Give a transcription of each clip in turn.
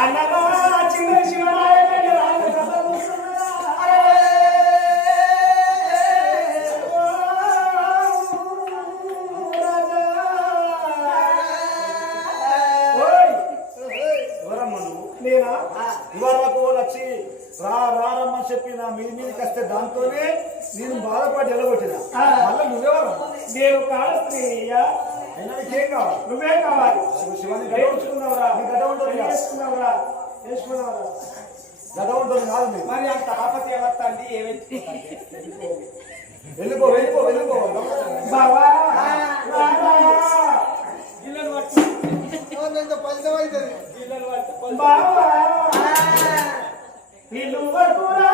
అన్నగా చిన్న శివనాయకుడి వచ్చి రా రారమ్మని చెప్పి నా మీద మీదకి వస్తే దాంతోనే నేను బాధపడి ఎలగొట్టిన. మళ్ళీ నువ్వెవరు? నేను కాదు అయ్యా నీకేం కావాలి? నువ్వే కావాలి? శివ- శివాని గడ్డ వేసుకున్నావురా నీ గడ్డ ఉంటుంది. వేసుకున్నావురా వేసుకున్నావురా ఉంటుంది కాదు మరి అంత ఆపతి ఏమైంది వెళ్ళిపో వెళ్ళిపో వెళ్ళిపో. బావా రారా. ఫలితం అవుతుంది. బావా. పిలువకురా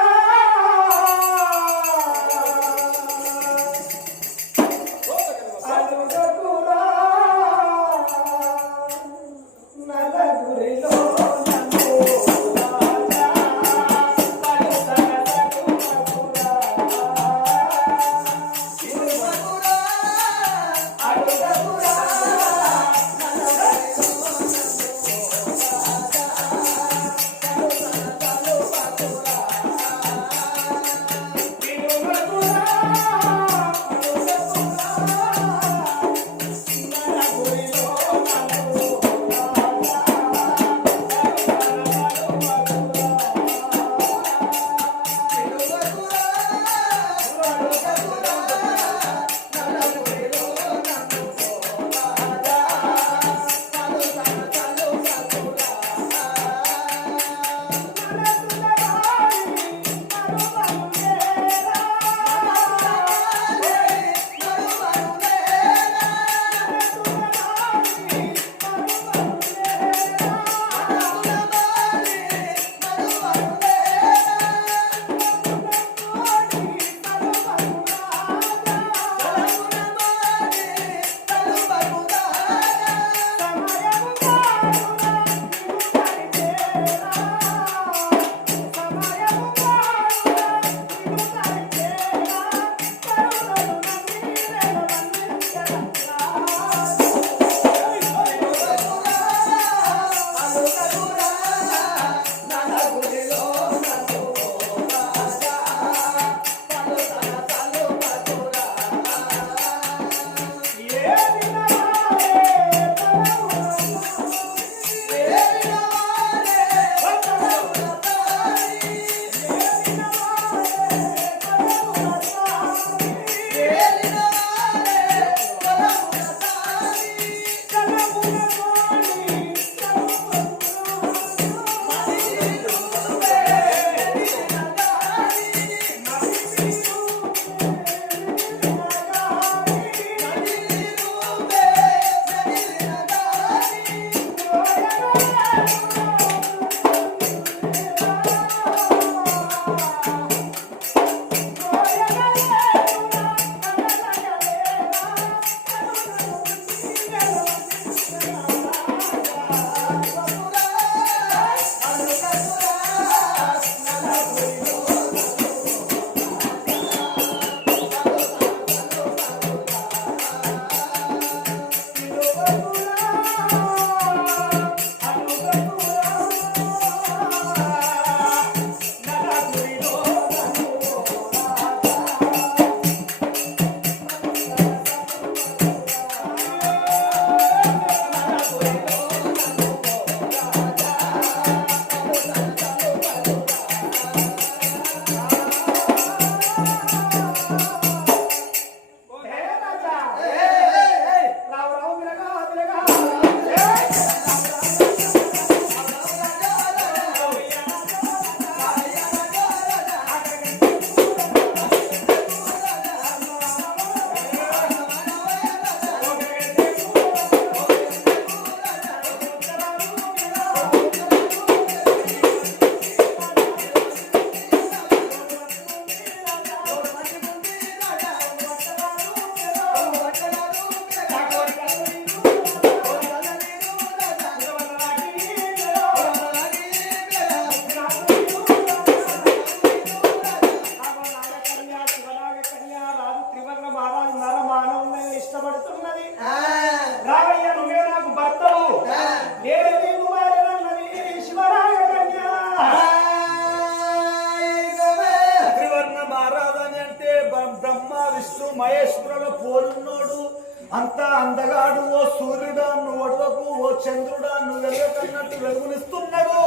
అంత అందగాడు ఓ సూర్యుడా నువ్వు ఒడవకు ఓ చంద్రుడా నువ్వు వెలుగకన్నట్టు వెలుగునిస్తున్నావు.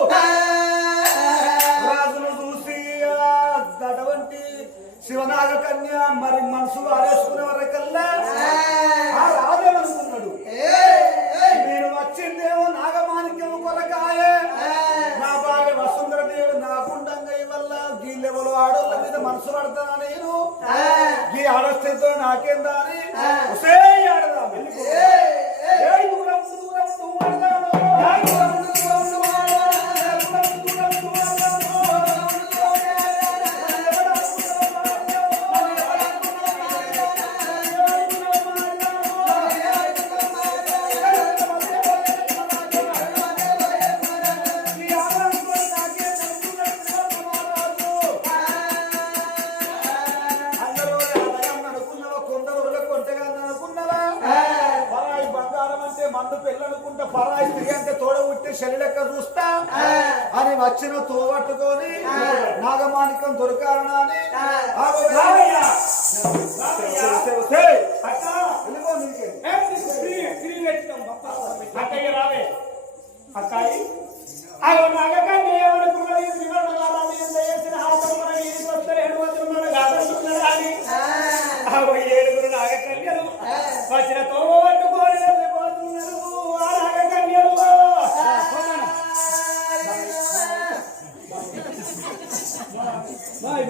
రాజును చూసి ఆ దడవంటి శివనాగ కన్య మరి మనసు ఆరేసుకునే వరకల్లా ఆ రాజేమనుకున్నాడు నేను వచ్చిందేమో నాగమాణిక్యం కొరకాయే. నా భార్య వసుంధర దేవి నా గుండంగా వల్ల ఆడోళ్ళ మీద మనసు పడతానా నేను? ఈ ఆడస్థితితో నాకేందా అని? Yeah. మందు పెళ్ళనుకుంటా పరాయి స్త్రీ అంటే తోడ ఉట్టి శరీరక్క చూస్తా అని వచ్చిన తోబట్టుకొని నాగమాణికం దొరకాలనా అని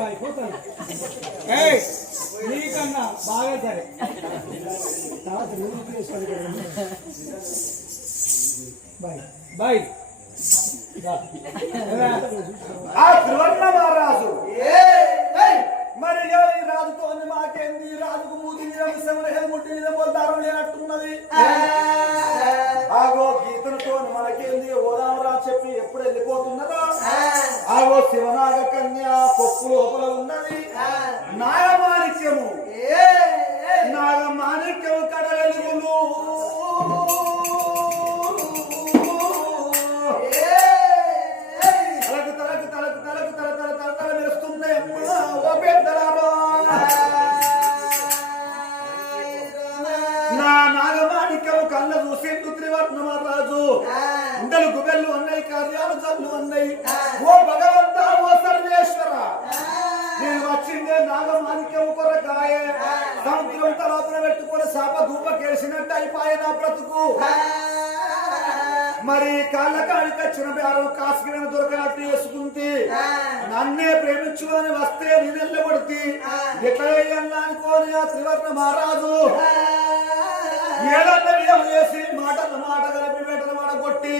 అయిపోతాను. నీకన్నా బాగా సరే. బాయ్. బాయ్. ఆ త్రివర్ణ మహారాజు. మరి ఇక ఈ రాజుతో మాట ఏంది రాజుకు మూతి మీద విషయం లేదు ముట్టి మీద పోతారం లేనట్టున్నది. ఆగో గీతలతో మనకేంది? ఓదామరా చెప్పి ఎప్పుడు వెళ్ళిపోతున్నదో ఆగో శివనాగ కన్య పప్పు లోపల ఉన్నది. నాగమాణిక్యము. నాగమాణిక్యము కడ వెలుగులు తలకు తలకు తలకు తలకు తల తల తల తల మెరుస్తున్నాయి అమ్మా, ఓ పెద్దలారా. నా నాగమాణిక్యము కళ్ళ చూసిండు త్రివర్ణ మహారాజు. ఉండలు గుబెల్లు అన్నాయి కార్యాలు జల్లు అన్నాయి ఓ భగవంత ఓ సర్వేశ్వర. నేను వచ్చిందే నాగమాణిక్యము కొరకాయ. సముద్రం తలాపున పెట్టుకొని శాప ధూప కేసినట్టు అయిపోయే నా బ్రతుకు. మరి కాళ్ళ కాడికి వచ్చిన బేరం కాసుకి నేను దొరకనట్టు వేసుకుంటే నన్నే ప్రేమించుకొని వస్తే నేను కొడితే ఎట్లా వేయాలా అనుకోని ఆ త్రివర్ణ మహారాజు. ఏదన్నా చేసి మాటల మాట కలిపి పెట్టల మాట కొట్టి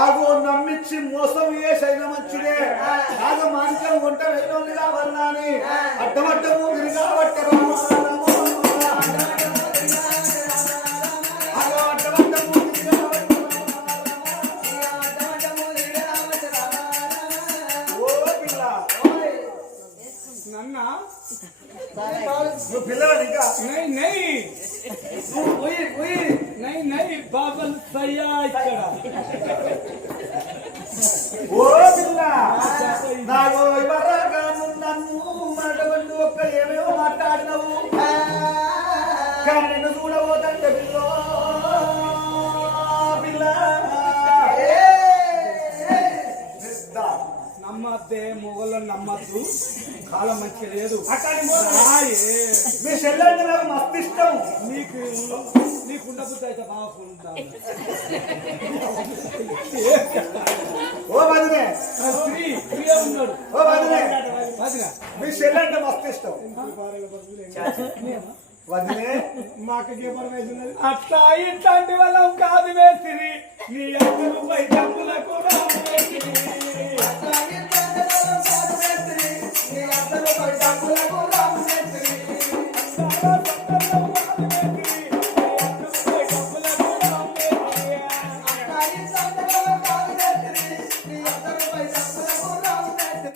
ఆగు నమ్మించి మోసం చేసైనా మంచిదే. ఆగ మాంసం వంట వేయడం కావాలని అడ్డమడ్డము తిరిగా పట్టరు నన్న. నై నై. బాబల్ సయ్యా ఇక్కడ. ఓ పిల్ల నాకు ఇవరాగా నన్ను మాటబండు ఒక్క ఏమేమో మాట్లాడినవు. కానీ నిన్ను చూడబోతంటే పిల్ల. పిల్ల. దా. నమ్మద్దే మొగలను నమ్మద్దు. కాలం మంచి లేదు. మీ చెల్లెండి నాకు మస్తు ఇష్టం నీకు నీకుండ బుద్ధి అయితే బాగుందా ఓ వదినే స్త్రీ స్త్రీ ఉన్నాడు. ఓ వదినే వదినా మీ చెల్లెండి మస్తు ఇష్టం వదినే మాకు అట్లా ఇట్లాంటి వల్ల కాదు వేసిరి నీ పై డబ్బులకు